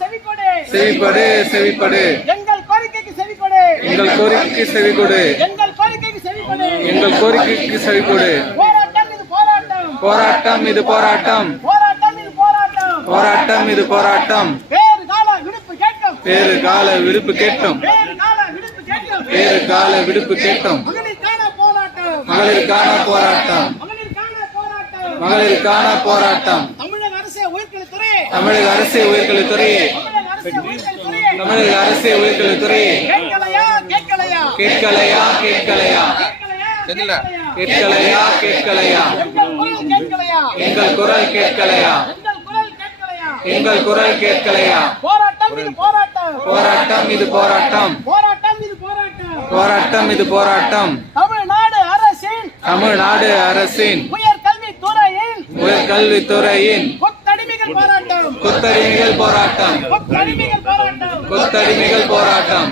செவிகொடு செவிப்படு செவிப்படு எங்கள் கோரிக்கைக்கு செவிகொடு எங்கள் கோரிக்கைக்கு செவிகொடு எங்கள் கோரிக்கைக்கு செவிகொடு எங்கள் கோரிக்கைக்கு செவிகொடு போராட்டம் இது போராட்டம் போராட்டம் இது போராட்டம் போராட்டம் இது போராட்டம் போராட்டம் இது போராட்டம் வேறு கால விடுப்பு கேட்கும் வேறு கால விடுப்பு கேட்டும் வேறு கால விடுப்பு கேட்கும் வேறு கால விடுப்பு கேட்டும் மகளிருக்கான போராட்டம் மகளிருக்கான போராட்டம் மகளிருக்கான போராட்டம் மகளிருக்கான போராட்டம் தமிழக அரசு உயர்கல்வித்துறை தமிழக அரசு உயர்கல்வித்துறையே தமிழக அரசு உயர்கல்வித்துறையே கேட்கலையா கேட்கலையா கேட்கலையா கேட்கலையா கேட்கலையா கேட்கலையா எங்கள் குரல் கேட்கலையா எங்கள் குரல் கேட்கலையா எங்கள் குரல் எங்கள் குரல் கேட்கலையா கேட்கலையா போராட்டம் இது போராட்டம் போராட்டம் இது போராட்டம் போராட்டம் இது போராட்டம் போராட்டம் இது போராட்டம் தமிழ்நாடு அரசின் தமிழ்நாடு அரசின் உயர்கல்வித்துறையின் உயர்கல்வித்துறையின் கொத்தடிமைகள் போராட்டம் கொத்தடிமைகள் போராட்டம் கொத்தடிமைகள் போராட்டம் கொத்தடிமைகள் போராட்டம்